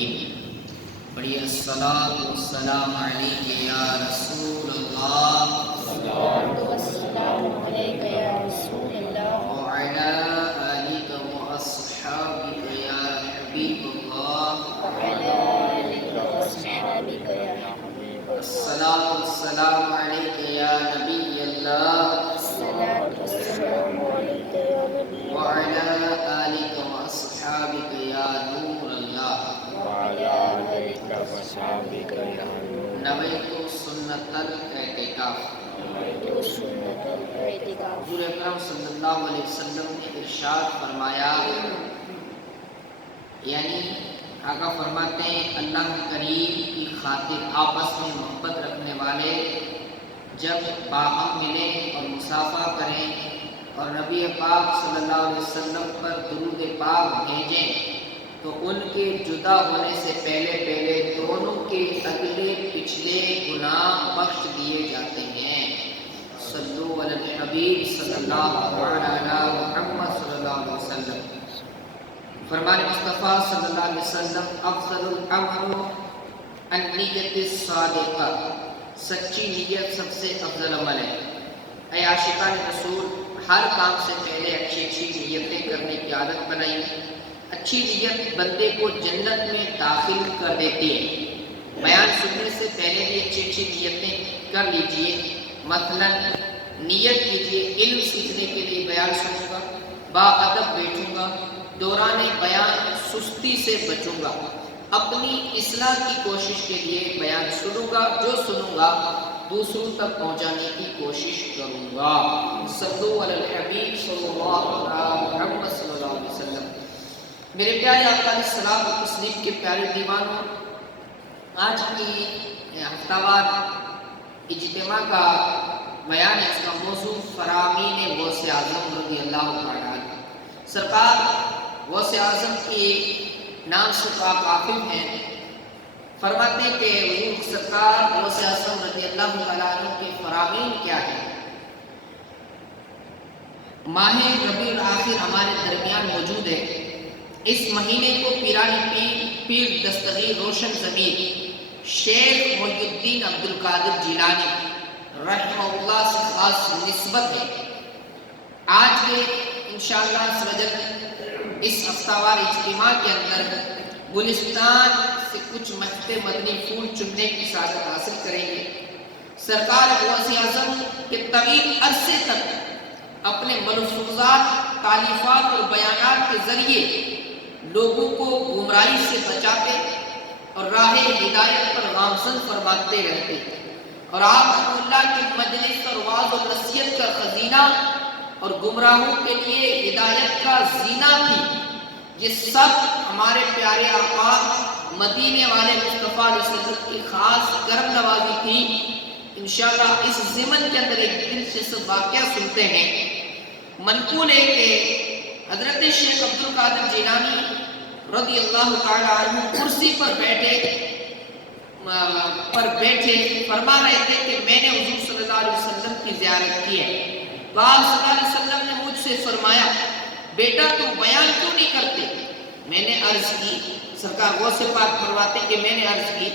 الدین۔ بڑی الصلاۃ والسلام علیک یا رسول اللہ، والسلام علیک یا رسول اللہ، وعلی آلک واصحابک یا حبیب اللہ، وعلی آلک واصحابک یا حبیب اللہ، الصلاۃ والسلام علیک یا نبی اللہ، الصلاۃ والسلام علیک یا نبی اللہ، وعلی آلک واصحابک یا نور اللہ۔ وعلی آلک واصحابک یا نور نویت سنت الاعتکاف۔ اللہ، سنت الاعتکاف۔ حضور اکرم صلی اللہ علیہ وسلم نے ارشاد فرمایا، یعنی آقا فرماتے ہیں اللہ کریم کی خاطر آپس میں محبت رکھنے والے جب باہم ملیں اور مصافحہ کریں اور نبی پاک صلی اللہ علیہ وسلم پر درود پاک بھیجیں تو ان کے جدا ہونے سے پہلے دونوں کے اگلے پچھلے گناہ بخش دیے جاتے ہیں۔ صلو علی الحبیب صلی اللہ علیہ محمد صلی اللہ علیہ وسلم۔ فرمان مصطفیٰ صلی اللہ علیہ وسلم، افضل الامر النیت الصادقہ، سچی نیت سب سے افضل عمل ہے۔ اے عاشقان رسول، ہر کام سے پہلے اچھی نیتیں کرنے کی عادت بنائیے۔ اچھی نیت بندے کو جنت میں داخل کر دیتی ہے۔ بیان سننے سے پہلے بھی اچھی نیتیں کر لیجئے۔ مثلا نیت کیجئے علم سیکھنے کے لیے بیان سنوں گا، باادب بیٹھوں گا، دوران بیان سستی سے بچوں گا، اپنی اصلاح کی کوشش کے لیے بیان سنوں گا، جو سنوں گا دوسروں تک پہنچانے کی کوشش کروں گا۔ صلو علی الحبیب صلی اللہ علیہ محمد صلی اللہ علیہ وسلم۔ میرے پیارے آقا علیہ السلام و تسلیم کے پیارے دیوانوں، آج کی ہفتہ وار اجتماع کا بیان ہے، اس کا موضوع فرامین غوث اعظم رضی اللہ تعالیٰ عنہ۔ سرکار غوث اعظم کے نام سے آپ واقف ہیں۔ فرماتے ہیں کہ حضور سرکار غوث اعظم رضی اللہ تعالیٰ عنہ کے فرامین کیا ہیں۔ ماہ ربیع الاخر ہمارے درمیان موجود ہے۔ اس مہینے کو پیرانی پیر دستگیر روشن ضمیر شیخ محی الدین عبدالقادر جیلانی رحمہ اللہ سے خاص نسبت ہے۔ آج کے انشاءاللہ عز و جل اس ہفتہ وار اجتماع کے اندر گلستان سے کچھ مہتے مدنی پھول چننے کی سعادت حاصل کریں گے۔ سرکار غوث اعظم کے طویل عرصے تک اپنے ملفوظات، تالیفات اور بیانات کے ذریعے لوگوں کو گمراہی سے بچاتے اور راہ ہدایت پر گامزن فرماتے رہتے، اور آپ اللہ کی مجلس اور وعظ و نصیحت کا خزینہ اور گمراہوں کے لیے ہدایت کا زینہ تھی۔ یہ سب ہمارے پیارے آقا مدینے والے مصطفیٰ علیہ وسلم کی خاص کرم نوازی تھی۔ انشاءاللہ اس ضمن کے اندر ایک دلچسپ واقعہ سنتے ہیں۔ منقول ہے کہ حضرت شیخ عبدالقادر جیلانی رضی اللہ تعالیٰ عنہ کرسی پر بیٹھے فرما رہے تھے کہ میں نے حضور صلی اللہ علیہ وسلم کی زیارت کی ہے، تو آپ صلی اللہ علیہ وسلم نے مجھ سے فرمایا، بیٹا تم بیان کیوں نہیں کرتے؟ میں نے عرض کی، سرکار غوث پاک فرماتے کہ میں نے عرض کی،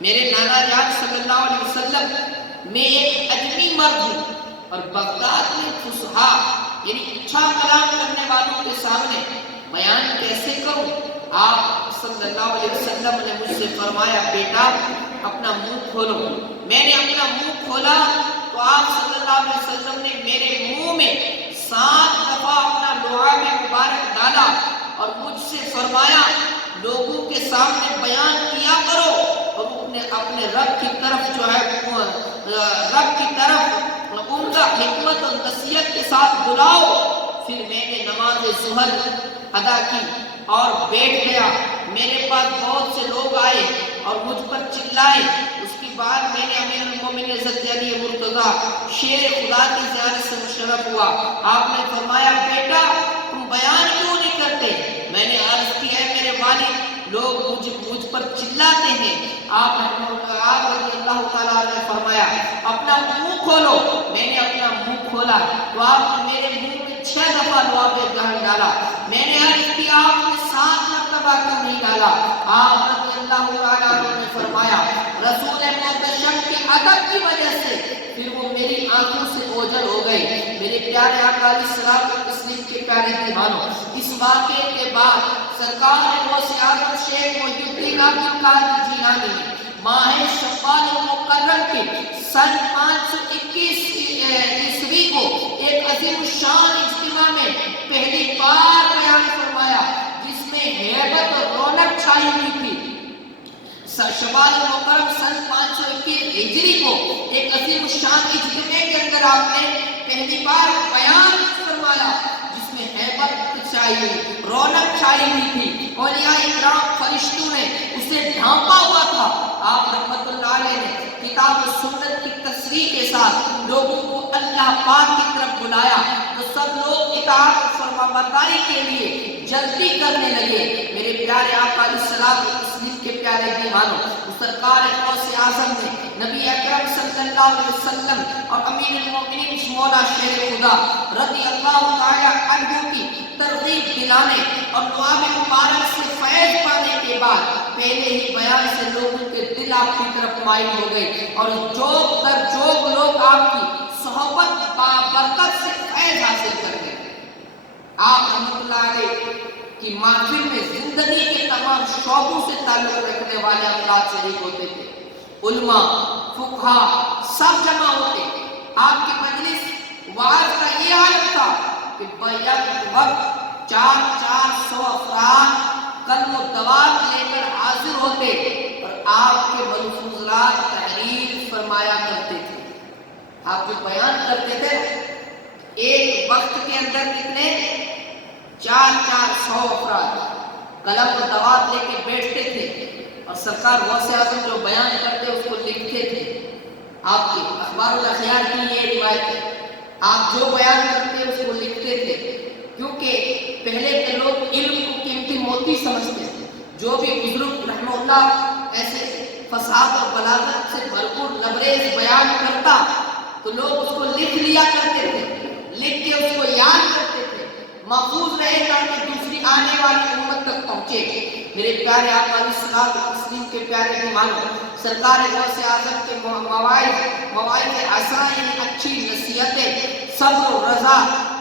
میرے نانا جان صلی اللہ علیہ وسلم، میں ایک اجمی مرد ہوں اور بغداد میں فصحا یعنی اچھا کلام کرنے والوں کے سامنے بیان کیسے کروں؟ آپ صلی اللہ علیہ وسلم نے مجھ سے فرمایا، بیٹا اپنا منہ کھولو۔ میں نے اپنا منہ کھولا تو آپ صلی اللہ علیہ وسلم نے میرے منہ میں 7 دفعہ اپنا لعاب مبارک ڈالا اور مجھ سے فرمایا، لوگوں کے سامنے بیان کیا کرو اور اپنے رب کی طرف رب کی طرف عمدہ حکمت اور نصیحت کے ساتھ بلاؤ۔ پھر میں نے نماز ظہر ادا کی اور بیٹھ گیا۔ میرے پاس بہت سے لوگ آئے اور مجھ پر چلائے۔ اس کے بعد میں نے امیر المومنین حضرت علی مرتضیٰ شیر خدا کی زیارت سے مشرف ہوا۔ آپ نے فرمایا، بیٹا تم بیان کیوں نہیں کرتے؟ میں نے عرض کیا ہے میرے والد، لوگ مجھ پر چلاتے ہیں۔ آپ رضی اللہ تعالیٰ نے فرمایا، اپنا منہ کھولو۔ میں نے اپنا منہ کھولا تو آپ نے میرے منہ میں 6 دفعہ لعاب ڈالا۔ میں نے عرض کیا، آپ نے 7 مرتبہ کیوں نہیں ڈالا؟ آپ اللہ تعالیٰ عنہ نے فرمایا رسول محتشم کے ادب کی وجہ سے پھر وہ میری آنکھوں سے اوجھل ہو گئے۔ میرے پیارے آقا علیہ الصلوۃ والتسلیم کے پیارے دیوانوں، اس واقعے کے بعد سرکار غوث اعظم شیخ محی الدین عبد القادر جیلانی نے ماہ شوال المکرم کے سن 521 عیسوی کو ایک عظیم الشان اجتماع میں پہلی بار بیان فرمایا جس میں ہیبت اور رونق چھائی ہوئی تھی۔ شوال المکرم سن 521 ہجری کو ایک عظیم الشان اجتماع کے اندر آپ نے پہلی بار بیان فرمایا جس میں ہیبت چھائی ہوئی، رونق چھائی ہوئی تھی۔ اولیاء اکرام فرشتوں نے اسے ڈھانپا ہوا تھا۔ آپ رحمت اللہ علیہ نے کتاب و سنت کی تصریح کے ساتھ لوگوں کو اللہ پاک کی طرف بلایا تو سب لوگ اطاعت و فرمانبرداری کے لیے جلدی کرنے لگے۔ میرے پیارے آقا علیہ الصلوۃ والتسلیم کے پیارے دیوانوں، سرکار غوث اعظم نے نبی اکرم صلی اللہ علیہ وسلم اور امیر المومنین مولا شیر خدا رضی اللہ تعالی عنہ کی ترغیب دلانے اور دعا مبارک سے فیض پانے کے بعد پہلے ہی بیان سے لوگوں کے دل آپ کی طرف مائل ہو گئے اور جوگ در جوگ لوگ آپ کی صحبت برکت سے فیض حاصل کر گئے۔ آپ رحمت اللہ علیہ کی محفل میں زندگی کے تمام شعبوں سے تعلق رکھنے والے افراد شریک ہوتے تھے، علماء، فقہا سب جمع ہوتے۔ آپ کی مجلس وعظ کا یہ حالت تھا کہ بیک وقت 400 افراد کلم و دوات لے کر حاضر ہوتے اور آپ کے ملفوظات تحریر فرمایا کرتے تھے۔ آپ جو بیان کرتے تھے ایک وقت کے اندر کتنے 400 افراد قلم و دوات لے کے بیٹھتے تھے اور سرکار غوث اعظم جو بیان کرتے اس کو لکھتے تھے۔ آپ کے اخبار الاخیار کی یہ روایت ہے، آپ جو بیان کرتے اس کو لکھتے تھے کیونکہ پہلے کے لوگ علم کو قیمتی موتی سمجھتے تھے۔ جو بھی بزرگ رحمہ اللہ ایسے فصاحت اور بلاغت سے بھرپور لبریز بیان کرتا تو لوگ اس کو لکھ لیا کرتے تھے، لکھ کے اس کو یاد کرتے تھے، محفوظ رہے تاکہ دوسری آنے والی امت تک پہنچے۔ میرے پیارے آقا علیہ الصلوۃ والتسلیم کے پیارے دیوانوں، سرکار غوث اعظم کے مواعظ عصا یعنی اچھی نصیحتیں صبر و رضا،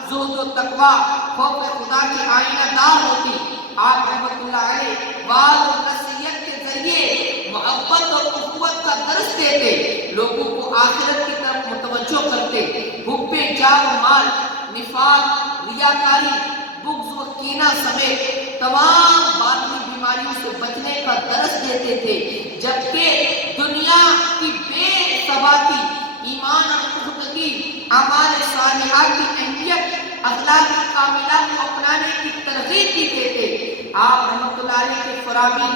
زہد و تقویٰ، خوف خدا کی آئینہ دار ہوتی۔ آپ رحمت اللہ علیہ وعظ و نصیحت کے ذریعے محبت اور اخوت کا درس دیتے، لوگوں کو آخرت کی طرف متوجہ کرتے، حب جاہ و مال، نفاق، ریاکاری، بغض و کینہ سمیت تمام باطنی بیماریوں سے بچنے کا درس دیتے تھے، جبکہ دنیا کی بے ثباتی، ایمان اور پختگی، اعمال صالحہ کی اہمیت، اخلاق کاملہ کو اپنانے کی ترغیب دیتے تھے۔ آپ رحمت اللہ علیہ کے فرامین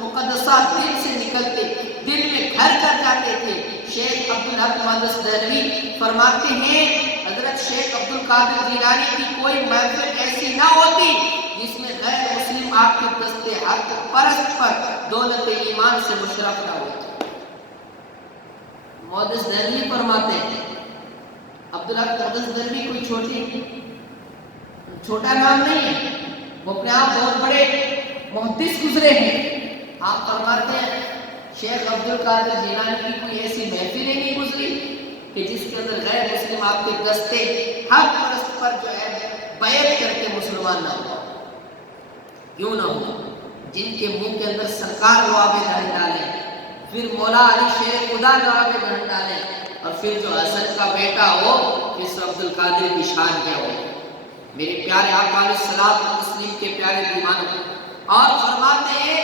مقدسات دل سے نکلتے، دل میں گھر کر جاتے تھے۔ شیخ عبدالحق مقدس دہلوی فرماتے ہیں حضرت شیخ عبد القادر جیلانی کی کوئی محفل ایسی نہ ہوتی جس میں غیر مسلم آپ کے دستے حق پرست پر دولت ایمان سے مشرف نہ ہوتے۔ مقدس دہلوی فرماتے ہیں عبدالحق مقدس دہلوی کوئی چھوٹا نام نہیں ہے، وہ اپنے آپ بہت بڑے محدث گزرے ہیں۔ آپ فرماتے ہیں شیخ عبد القادر جیلانی کی کوئی ایسی محفل ہی نہیں گزری کہ جس کے اندر غیر مسلم آپ کے دستے حق پرست پر جو ہے بیعت کر کے مسلمان نہ ہو۔ کیوں نہ ہو؟ جن کے منہ کے اندر سرکار لعاب دہن ڈالے، پھر مولا علی شیر خدا لعاب دہن ڈالے، اور پھر جو حسن کا بیٹا ہو اس عبد القادر کی شان کیا ہو۔ میرے پیارے آقا علیہ الصلوۃ والتسلیم کے پیارے دیوانوں، اور فرماتے ہیں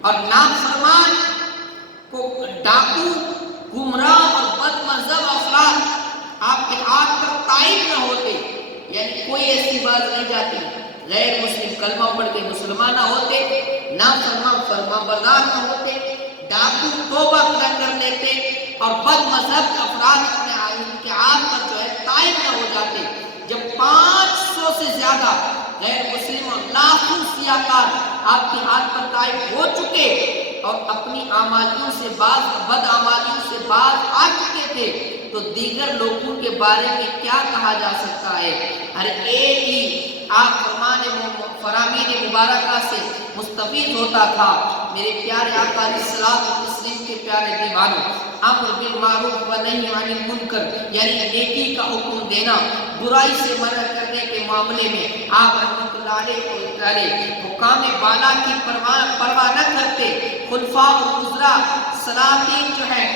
اور نافرمان کو ڈاکو، گمراہ اور بد مذہب افراد آپ کے ہاتھ پر تائب نہ ہوتے، یعنی کوئی ایسی بات نہیں جاتی، غیر مسلم کلمہ پڑھ کے مسلمان نہ ہوتے، نافرمان فرما بردار نہ ہوتے، ڈاکو توبہ نہ کر لیتے، اور بد مذہب افراد اپنے کے ہاتھ پر جو ہے تائب نہ ہو جاتے۔ جب 500 سے زیادہ غیر مسلم اور لاکھوں سیاکار آپ کے ہاتھ پر طائب ہو چکے اور اپنی اعمالیوں سے بد اعمالیوں سے باز آ چکے تھے تو دیگر لوگوں کے بارے میں کیا کہا جا سکتا ہے؟ ہر ایک ہی آپ فرامین مبارکہ سے مستفید ہوتا تھا۔ میرے پیارے آقا علیہ الصلوۃ والتسلیم کے پیارے دیوانوں، امر بالمعروف و نہی عن المنکر یعنی نیکی کا حکم دینا، برائی سے منع کرنے کے معاملے میں آپ رحمۃ اللہ علیہ حکام بالا کی پرواہ نہ کرتے۔ خلفاء و وزراء سلاطین جو ہے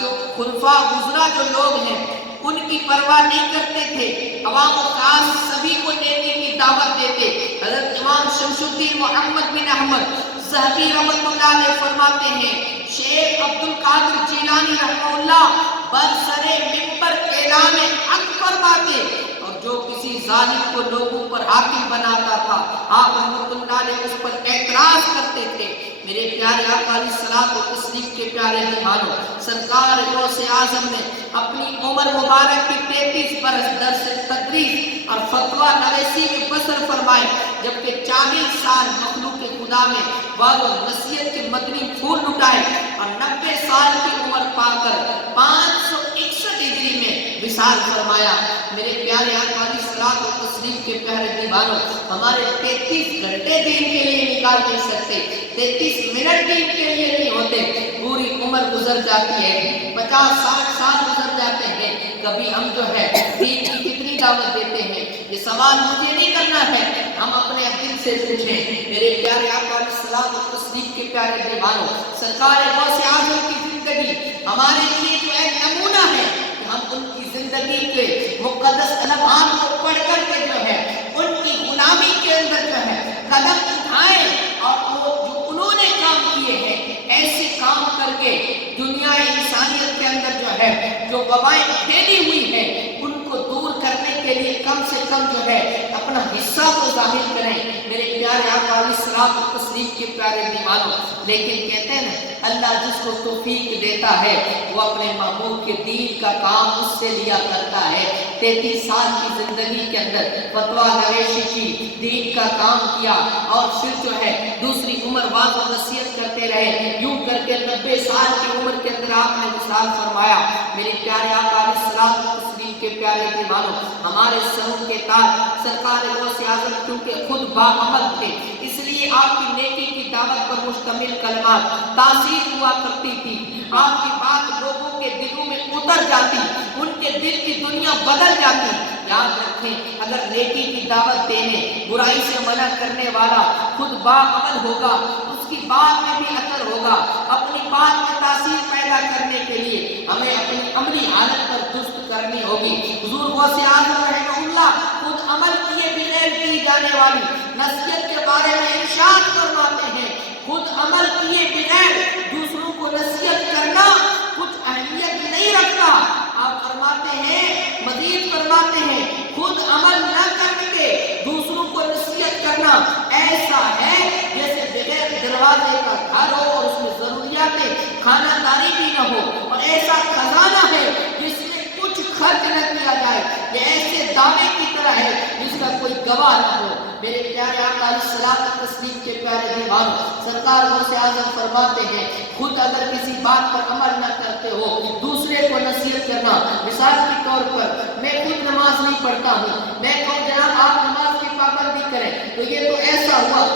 جو خلفاء وزراء جو لوگ ہیں ان کی پرواہ نہیں کرتے تھے، عوام و خاص سبھی کو نیکی کی دعوت دیتے۔ حضرت امام شمس الدین محمد بن احمد ذہبی رحمۃ اللہ علیہ فرماتے ہیں، شیخ عبد القادر جیلانی رحمہ اللہ برسر منبر اعلان حق فرماتے، اور جو کسی ظالم کو لوگوں پر حاکم بناتا تھا آپ رحمۃ اللہ علیہ اس پر اعتراض کرتے تھے۔ میرے پیارے آقا علیہ الصلوۃ والتسلیم کے پیارے مہمانوں، سرکار غوث اعظم نے اپنی عمر مبارک کی 33 برس درس تدریس اور فتویٰ نویسی میں بسر فرمائے، جبکہ 40 سال مخلوق خدا میں وعظ و نصیحت کے مدنی پھول لٹائے، اور 90 سال کی عمر پا کر 561 ہجری میں وصال فرمایا۔ میرے پیارے آقا علیہ الصلوۃ والتسلیم کے پیارے دیوانوں، ہمارے 33 گھنٹے دین کے لیے نکال نہیں سکتے، 33 منٹ دین کے لیے نہیں ہوتے، پوری عمر گزر جاتی ہے، 50-60 سال گزر جاتے ہیں، کبھی ہم جو ہے دین کی کتنی دعوت دیتے ہیں؟ یہ سوال مجھے نہیں کرنا ہے، ہم اپنے دل سے پوچھیں۔ میرے پیارے آقا علیہ الصلوۃ والتسلیم کے پیارے دیوانوں، سرکار غوث اعظم کی زندگی ہمارے لیے جو ایک نمونہ ہے کہ ہم ان کی زندگی کے مقدس لمحات کو پڑھ کر کے جو ہے ان کی غلامی کے اندر جو ہے قدم اٹھائیں، اور وہ جو انہوں نے کام کیے ہیں ایسے کام کر کے دنیا انسانیت کے اندر جو ہے جو وبائیں پھیلی ہوئی ہیں ان کو دور کرنے کے لیے کم سے کم جو ہے اپنا حصہ تو ظاہر کریں۔ میرے پیارے آقا علیہ الصلوۃ والتسلیم کے پیارے دیوانوں، لیکن کہتے ہیں نا اللہ جس کو توفیق دیتا ہے وہ اپنے محبوب کے دین کا کام اس سے لیا کرتا ہے۔ 33 سال کی زندگی کے اندر فتویٰ نویسی کی، دین کا کام کیا، اور پھر جو ہے دوسری عمر وعظ و نصیحت کرتے رہے، یوں کر کے 90 سال کی عمر کے اندر آپ نے وصال فرمایا۔ میرے پیارے آقا علیہ الصلوۃ والتسلیم کے پیارے دیوانوں، ہمارے سروں کے تاج سرکار غوث اعظم کیونکہ خود باعمل تھے، اس لیے آپ کی نیکی کی دعوت پر مشتمل کلمات تاثیر ہوا کرتی تھی، آپ کی بات لوگوں کے دلوں میں اتر جاتی، ان کے دل کی دنیا بدل جاتی۔ یاد رکھیں، اگر نیکی کی دعوت دینے، برائی سے منع کرنے والا خود باعمل ہوگا، اس کی بات میں بھی اثر ہوگا۔ اپنی بات میں تاثیر پیدا کرنے کے لیے ہمیں اپنی عملی حالت پر درست کرنی ہوگی۔ حضور غوث اعظم رحمہ اللہ خود عمل کیے بغیر کی جانے والی نصیحت کے بارے میں ارشاد فرماتے ہیں، خود عمل کیے بغیر دوسروں کو نصیحت کرنا کچھ اہمیت نہیں رکھتا۔ آپ فرماتے ہیں، مزید فرماتے ہیں، خود عمل نہ کر کے دوسروں کو نصیحت کرنا ایسا ہے جیسے بغیر دروازے کا گھر ہو اور اس میں ضروریات کھانا داری بھی نہ ہو، اور ایسا خزانہ ہے جس میں کچھ خرچ نہ کیا جائے، یہ ایسے دعوے کی طرح ہے جس کا کوئی گواہ نہ ہو۔ میرے پیارے آقا علیہ الصلوۃ والتسلیم کے پیارے دیوانوں، سرکار غوث اعظم فرماتے ہیں، خود اگر کسی بات پر عمل نہ کرتے ہو دوسرے کو نصیحت کرنا، مثال کے طور پر میں خود نماز نہیں پڑھتا ہوں، میں کہوں جناب آپ نماز کی پابندی کریں تو یہ تو ایسا ہوا،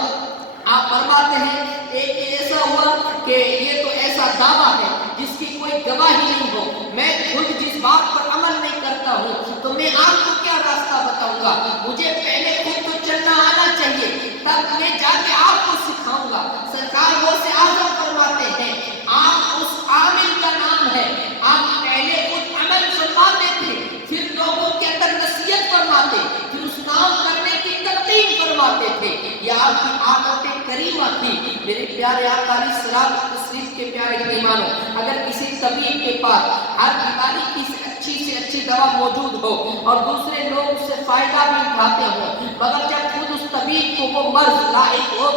آپ فرماتے ہیں ایک ایسا ہوا کہ یہ تو ایسا دعویٰ ہے جس کی کوئی گواہی نہیں ہو، میں خود جس بات پر عمل نہیں کرتا ہوں تو میں آپ کو کیا راستہ بتاؤں گا؟ مجھے پہلے خود تو چلنا آنا چاہیے، تب میں جا کے آپ کو سکھاؤں گا۔ سرکار غوث اعظم فرماتے ہیں، آپ اس عامل کا نام ہے، آپ پہلے خود عمل فرماتے تھے، پھر لوگوں کے اندر نصیحت فرماتے، پھر اس کام کرنے کی ترتیب فرماتے تھے، یہ آپ کی عادت کریمہ تھی۔ میرے پیارے آقا علیہ الصلوۃ والتسلیم کے پیارے ایمانوں، اگر کسی طبیب کے پاس ہر بیماری کی سے اچھی دوا موجود ہو اور دوسرے لوگ اس سے فائدہ بھی اٹھاتے ہوں، مگر جب خود اس طبیب کو وہ مرض لاحق ہو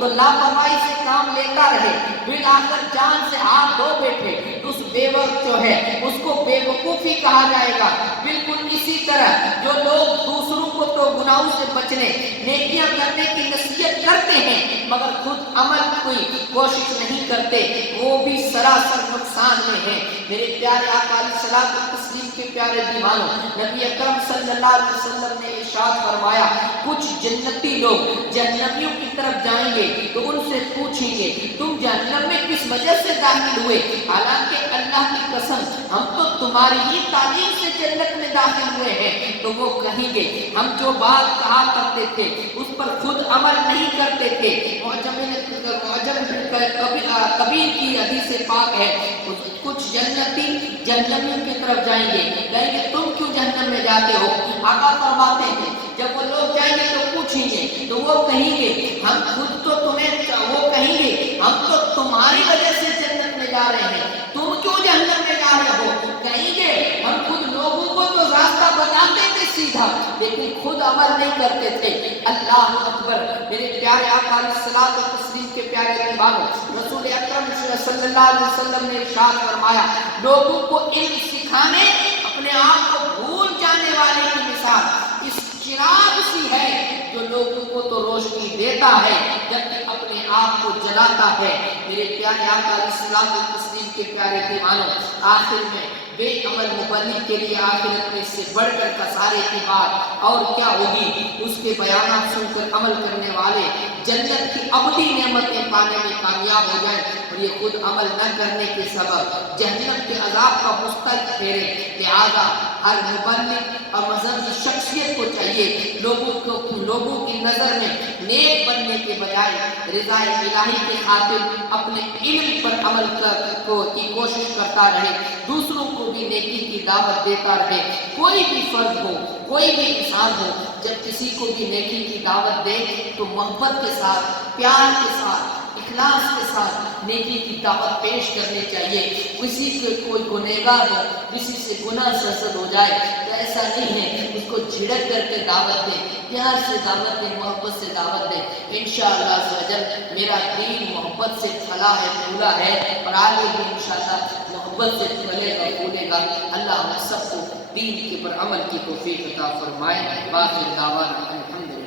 تو لاپرواہی سے کام لیتا رہے، بالآخر جان سے ہاتھ دھو بیٹھے، اس بے وقت جو ہے اس کو بے وقوفی کہا جائے گا۔ بالکل اسی طرح جو لوگ دوسروں کو تو گناہوں سے بچنے، نیکیاں کرنے کی نصیحت نیت کرتے ہیں مگر خود عمل کوئی کوشش نہیں کرتے، وہ بھی سراسر نقصان میں ہیں۔ میرے پیارے آقا علیہ الصلوۃ والتسلیم کے پیارے دیوانوں، نبی اکرم صلی اللہ علیہ وسلم نے ارشاد فرمایا، کچھ جنتی لوگ جہنمیوں کی طرف جائیں گے تو ان سے پوچھیں گے تم جہنم میں کس وجہ سے داخل ہوئے؟ حالانکہ اللہ کی قسم ہم تو تمہاری ہی تعلیم سے جنت میں داخل ہوئے ہیں۔ تو وہ کہیں گے ہم جو بات کہا کرتے تھے اس پر خود عمل نہیں کرتے تھے۔ کبیر کی حدیث پاک ہے، کچھ جنتی جہنمیوں کی طرف جائیں گے، کہیں گے تم کیوں جہنم میں جاتے ہو؟ آقا فرماتے ہیں جب وہ لوگ جائیں گے تو پوچھیں گے تو وہ کہیں گے ہم خود تو وہ کہیں گے ہم تو تمہاری وجہ سے جنت میں جا رہے ہیں، تم کیوں جہنم میں جا رہے ہو؟ کہیں گے ہم خود لوگوں کو تو راستہ بتاتے تھے سیدھا، لیکن خود عمل نہیں کرتے تھے۔ اللہ اکبر! میرے پیارے آقا علیہ الصلوۃ والتسلیم کے پیارے دیوانوں، رسول اکرم صلی اللہ علیہ وسلم نے ارشاد فرمایا، لوگوں کو علم سکھانے اپنے آپ کو بھول جانے والے کی مثال اس چراغ سی ہے جو لوگوں کو تو روشنی دیتا ہے جبکہ اپنے آپ کو جلاتا ہے۔ میرے پیارے آقا علیہ الصلوۃ والتسلیم کے پیارے دیوانوں، آخر میں بے عمل مبلغ کے لیے آخرت میں اس سے بڑھ کر کسارے کی بات اور کیا ہوگی؟ اس کے بیانات سن کر عمل کرنے والے جنت کی ابدی نعمتیں پانے میں کامیاب ہو جائیں اور یہ خود عمل نہ کرنے کے سبب جہنم کے عذاب کا مستحق ٹھہرے۔ لہذا ہر مبلغ اور مذہبی شخصیت کو چاہیے لوگوں کی نظر میں نیک بننے کے بجائے رضا الہی کے خاطر اپنے علم پر عمل کی کوشش کرتا رہے، دوسروں کو بھی نیکی کی دعوت دیتا رہے۔ کوئی بھی فرد ہو، کوئی بھی انسان ہو، جب کسی کو بھی نیکی کی دعوت دے تو محبت کے ساتھ، پیار کے ساتھ، اخلاص کے ساتھ نیکی کی دعوت پیش کرنی چاہیے۔ کسی کو کوئی گنہگار ہو، کسی سے گناہ سرزد ہو جائے تو ایسا نہیں ہے اس کو جھڑک کر کے دعوت دے، پیار سے دعوت دے، محبت سے دعوت دے۔ انشاءاللہ عز و جل میرا دین محبت سے پھلا ہے، پھولا ہے اور آگے بھی انشاءاللہ محبت سے پھلے گا، پھولے گا۔ اللہ ہم سب کو دین کے پر عمل کی توفیق عطا فرمائے۔ باقی دعوانا الحمدللہ۔